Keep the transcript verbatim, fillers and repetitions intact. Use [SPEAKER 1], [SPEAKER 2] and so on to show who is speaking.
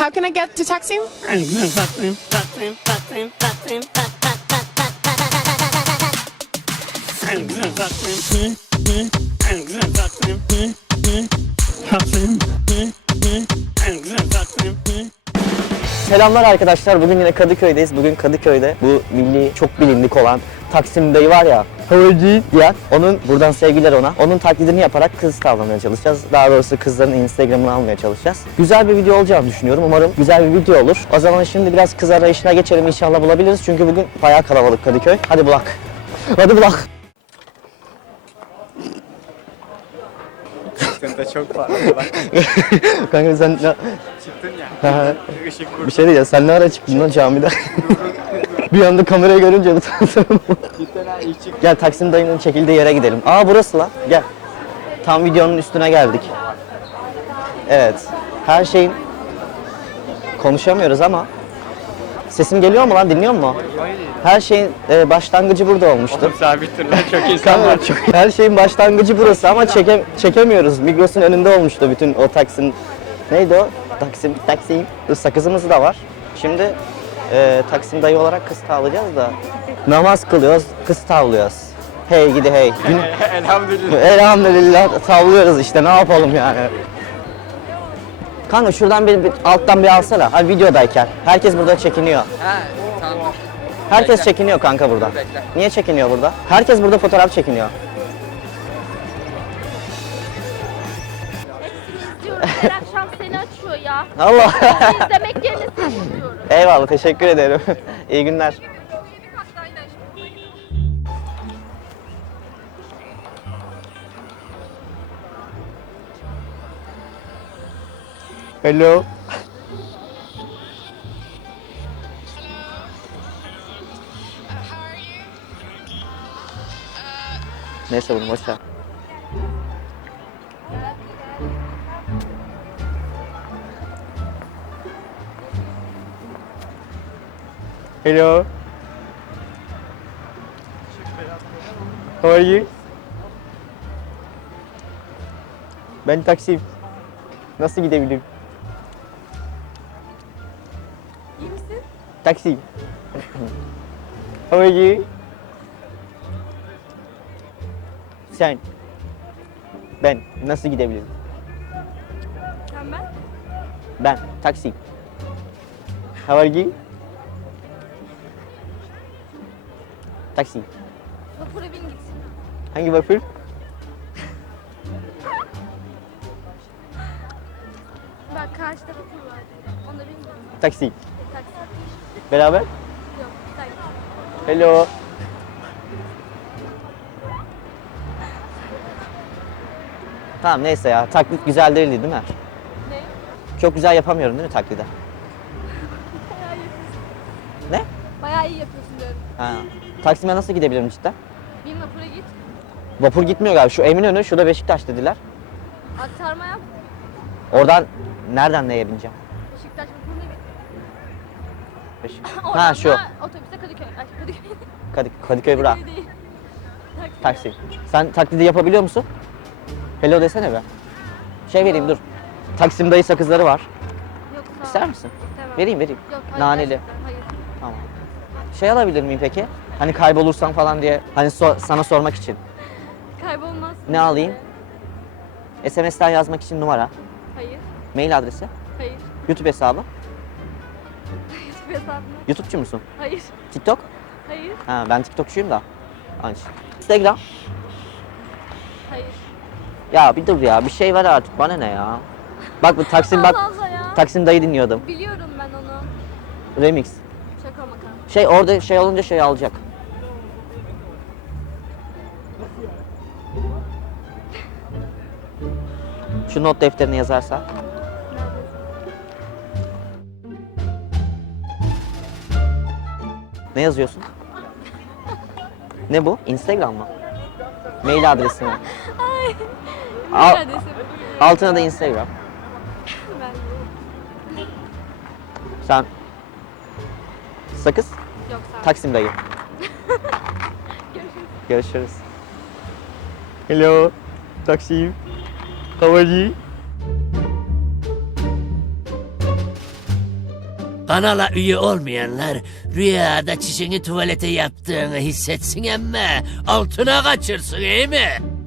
[SPEAKER 1] How can I get to Taksim?
[SPEAKER 2] Selamlar arkadaşlar. Bugün yine Kadıköy'deyiz. Bugün Kadıköy'de bu milli çok bilindik olan Taksim dayı var ya, havacı diyen, onun buradan sevgiler ona. Onun taklidini yaparak kız tavlamaya çalışacağız. Daha doğrusu kızların Instagram'ını almaya çalışacağız. Güzel bir video olacağını düşünüyorum. Umarım güzel bir video olur. O zaman şimdi biraz kız arayışına geçelim. İnşallah bulabiliriz. Çünkü bugün bayağı kalabalık Kadıköy. Hadi bulak. Hadi bulak.
[SPEAKER 3] Çıktığında çok farklı bak.
[SPEAKER 2] Kanka sen ne...
[SPEAKER 3] Çıktın ya. Işık vurdu.
[SPEAKER 2] Bir şey diyeceğim. Sen ne ara çıktın lan camide? Bir anda kamerayı görünce utandım.
[SPEAKER 3] Cidden ha ilk çık.
[SPEAKER 2] Gel Taksim dayının çekildiği yere gidelim. Aa burası lan. Gel. Tam videonun üstüne geldik. Evet. Her şeyin konuşamıyoruz ama sesim geliyor mu lan? Dinliyor mu? Her şeyin e, başlangıcı burada olmuştu.
[SPEAKER 3] Sabittir lan çok insan var.
[SPEAKER 2] Kanka, çok, her şeyin başlangıcı burası ama çeke, çekemiyoruz. Migros'un önünde olmuştu bütün o Taksim. Neydi o? Taksim, Taksim. Sakızımız da var. Şimdi e, Taksim dayı olarak kız tavlayacağız da namaz kılıyoruz, kız tavlıyoruz. Hey gidi hey. Gün,
[SPEAKER 3] Elhamdülillah.
[SPEAKER 2] elhamdülillah tavlıyoruz işte, ne yapalım yani. Kanka şuradan bir, bir alttan bir alsana. Hani videodayken. Herkes burada çekiniyor.
[SPEAKER 3] Ha tamam.
[SPEAKER 2] Herkes
[SPEAKER 3] Bekle.
[SPEAKER 2] çekiniyor kanka burada.
[SPEAKER 3] Bekle.
[SPEAKER 2] Niye çekiniyor burada? Herkes burada fotoğraf çekiniyor.
[SPEAKER 4] İzliyorum. Her akşam seni açıyor ya.
[SPEAKER 2] Allah.
[SPEAKER 4] Onu izlemek yerine seni izliyorum.
[SPEAKER 2] Eyvallah, teşekkür ederim. İyi günler. Hello. Neyse bunu boş ver. Hello. How are you? Ben Taksim. Nasıl gidebilirim?
[SPEAKER 4] İyi misin?
[SPEAKER 2] Taksim. How are you? Sen. Ben nasıl gidebilirim?
[SPEAKER 4] Sen ben?
[SPEAKER 2] Ben Taksim. How are you? Taksi.
[SPEAKER 4] Vapura bin git.
[SPEAKER 2] Hangi vapur?
[SPEAKER 4] Bak karşıda vapur var. Ona bin git.
[SPEAKER 2] Taksi.
[SPEAKER 4] Taksi.
[SPEAKER 2] Beraber?
[SPEAKER 4] Yok. Sen git.
[SPEAKER 2] Hello. Tamam neyse ya. Taklit güzel değildi değil mi?
[SPEAKER 4] Ne?
[SPEAKER 2] Çok güzel yapamıyorum değil mi taklidi?
[SPEAKER 4] Bayağı iyi yapıyorsun.
[SPEAKER 2] Ne?
[SPEAKER 4] Bayağı iyi yapıyorsun diyorum.
[SPEAKER 2] Ha. Taksim'e nasıl gidebilirim cidden?
[SPEAKER 4] Bin vapura git.
[SPEAKER 2] Vapur gitmiyor galiba. Şu Eminönü, şurada Beşiktaş dediler.
[SPEAKER 4] Aktarma yap.
[SPEAKER 2] Oradan nereden neye bineceğim?
[SPEAKER 4] Beşiktaş vapuruna git.
[SPEAKER 2] Beşiktaş.
[SPEAKER 4] Oradan
[SPEAKER 2] Ha şu.
[SPEAKER 4] da otobüste Kadıköy. Ay, Kadıköy.
[SPEAKER 2] Kadık Kadıköy bura.
[SPEAKER 4] Kadıköy değil. Taksi.
[SPEAKER 2] Taksi. Sen taklidi yapabiliyor musun? Hello desene be. Şey vereyim dur. Taksim dayı sakızları var.
[SPEAKER 4] Yok sağ ol.
[SPEAKER 2] İster misin?
[SPEAKER 4] İstemem.
[SPEAKER 2] Vereyim vereyim.
[SPEAKER 4] Yok hayır.
[SPEAKER 2] Naneli.
[SPEAKER 4] gerçekten, Hayır.
[SPEAKER 2] Tamam. Şey alabilir miyim peki? Hani kaybolursan falan diye, hani so- sana sormak için.
[SPEAKER 4] Kaybolmaz.
[SPEAKER 2] Ne alayım? S M S'ten yazmak için numara,
[SPEAKER 4] Hayır.
[SPEAKER 2] mail adresi,
[SPEAKER 4] Hayır.
[SPEAKER 2] YouTube hesabı.
[SPEAKER 4] YouTube hesabına.
[SPEAKER 2] YouTube'cu musun?
[SPEAKER 4] Hayır.
[SPEAKER 2] TikTok?
[SPEAKER 4] Hayır.
[SPEAKER 2] Ha ben TikTokçuyum da. Aynı şey. Instagram?
[SPEAKER 4] Hayır.
[SPEAKER 2] Ya bir dur ya, bir şey var artık, bana ne ya? Bak bu Taksim, bak
[SPEAKER 4] Allah Allah ya.
[SPEAKER 2] Taksim dayı dinliyordum.
[SPEAKER 4] Biliyorum ben onu.
[SPEAKER 2] Remix.
[SPEAKER 4] Şaka maka.
[SPEAKER 2] Şey orada şey olunca şey alacak. Şu not defterine yazarsa. Ne yazıyorsun? Ne bu? Instagram mı? Mail adresi mi?
[SPEAKER 4] Ay.
[SPEAKER 2] Al-
[SPEAKER 4] Neredesin?
[SPEAKER 2] Altına da Instagram.
[SPEAKER 4] Ben.
[SPEAKER 2] Sen sakız,
[SPEAKER 4] Yok sağ ol.
[SPEAKER 2] Taksim dayı.
[SPEAKER 4] Görüşürüz.
[SPEAKER 2] Görüşürüz. Hello, Taksim. How are you?
[SPEAKER 1] Kanala üye olmayanlar rüyada çişini tuvalete yaptığını hissetsin ama altına kaçırsın iyi mi?